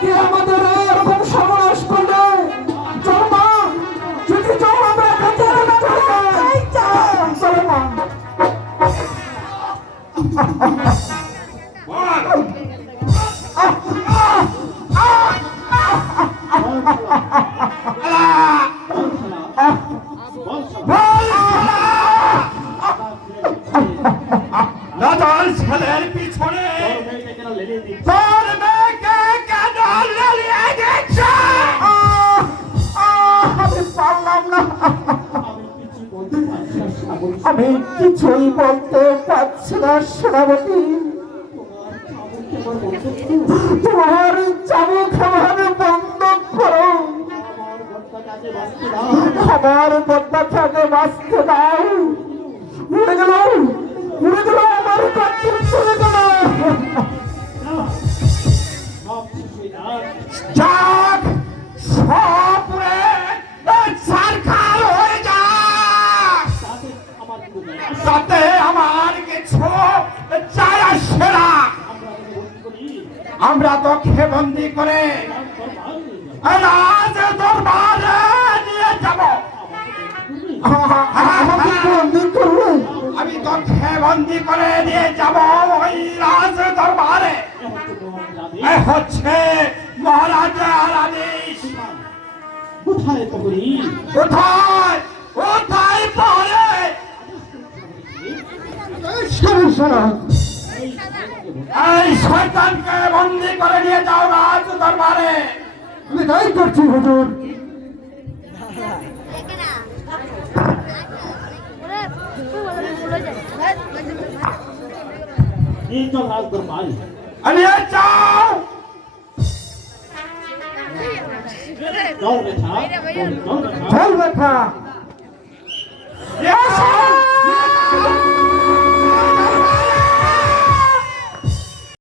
কে আমাদের এরকম সর্বনাশ করলে? চল মা, যদি চল আমরা চলো মা। নাদাল ছেলের পিছনে তোর মেয়েকে কেন লেলিয়ে দিচ্ছ? আমি পারলাম না, আমি কিছুই বলতে পারছি না সেনাপতি। তোমার চাবুক আমার বন্ধ করো, আমার বদ্দাটাকে বাঁচতে দাও। উড়ে গেল, উড়ে গেল, আমার কাছে চলে গেল। যাক সপুরে সরকার হয়ে যাক, তাতে আমার কিছু যায় আসে না। আমরা তোকে বন্দি করে রাজ দরবারে নিয়ে যাব। আমি তোকে বন্দি করে নিয়ে যাব ওই রাজ দরবারে। হচ্ছে মহারাজার আদেশ। কোথায় তবরি? কোথায় কোথায় পড়ে? এই শয়তানকে বন্দি করে নিয়ে যাও রাজ দরবারে। আমি তাই করছি হুজুর। এই তো রাজ দরবারে নিয়ে যাও। চল বেটা, চল বেটা। চল বেটা।